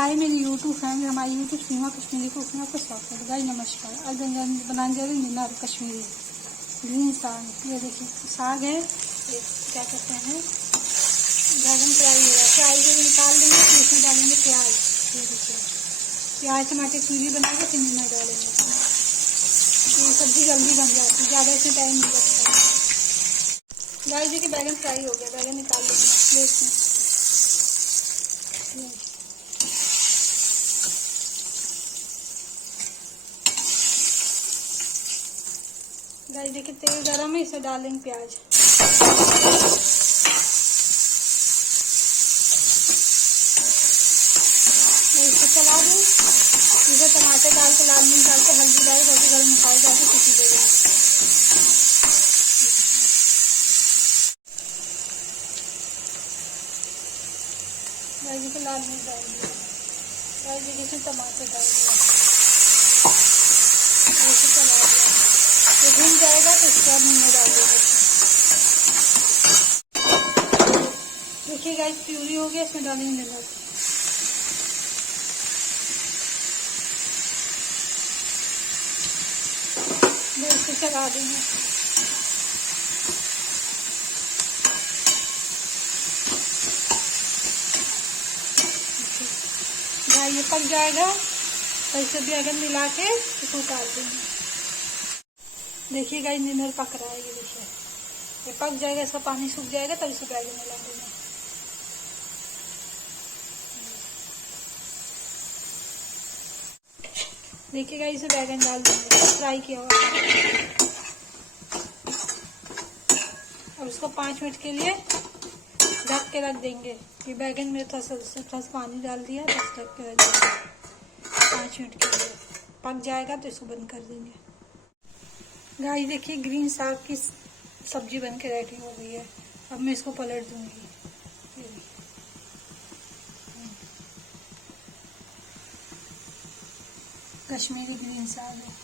हाय मेरी YouTube family, हमारी YouTube सीमा Kashmiri cook में आपका स्वागत है। गाइस नमस्कार। आज बनाने जा रहे हैं मीनार कश्मीरी ग्रीन साग। ये देखिए साग है, ये क्या कहते हैं बैगन फ्राई है। फ्राई को निकाल देंगे, फिर इसमें डालेंगे प्याज। ये देखिए प्याज टमाटर प्यूरी बना के फिर मीनार डालेंगे। तो सब्जी जल्दी बन जाती है, ज़्यादा इसमें टाइम नहीं लगता। गाइस देखिए बैगन फ्राई हो गया, बैगन निकाल देंगे प्लेट में। गाइस देखिए तेल गरम है, इसे डालेंगे प्याज। इसे चला दूँ, इसे टमाटर डाल के लाल मिर्च डाल के हल्दी डाल के गरम मसाला डाल के सीटी दे देंगे। गाइस देखिए लाल मिर्च डाल दिया। गाइस देखिए इसमें टमाटर डाल दिया, इसे चला दिया। ये भून जाएगा तो इसके बाद नींबू डाल देंगे। देखिए गाइस प्यूरी हो गया, इसमें डालेंगे नमक। इसे चला देंगे। गाइस ये पक जाएगा तो इसे बैगन मिला के इसको उतार देंगे। देखिए गाइस नींबू पक रहा है, ये देखिए ये पक जाएगा, इसका पानी सूख जाएगा तब इसे बैगन मिला देंगे। देखिए गाइस इसे बैगन डाल देंगे फ्राई किया हुआ। और उसको 5 मिनट के लिए ढक के रख देंगे। ये बैगन में थोड़ा सा पानी डाल दिया, बस ढक के रख देंगे 5 मिनट के लिए। पक जाएगा तो इसको बंद कर देंगे। गाइस देखिए ग्रीन साग की सब्जी बन के रेडी हो गई है। अब मैं इसको पलट दूंगी। कश्मीरी ग्रीन साग है।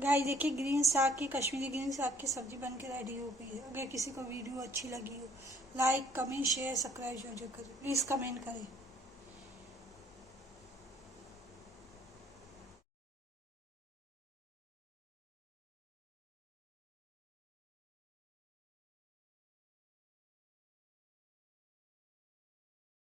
गाइस देखिए ग्रीन साग की कश्मीरी ग्रीन साग की सब्जी बन के रेडी हो गई है। अगर किसी को वीडियो अच्छी लगी हो, लाइक कमेंट शेयर सब्सक्राइब जरूर करें। प्लीज़ कमेंट करें।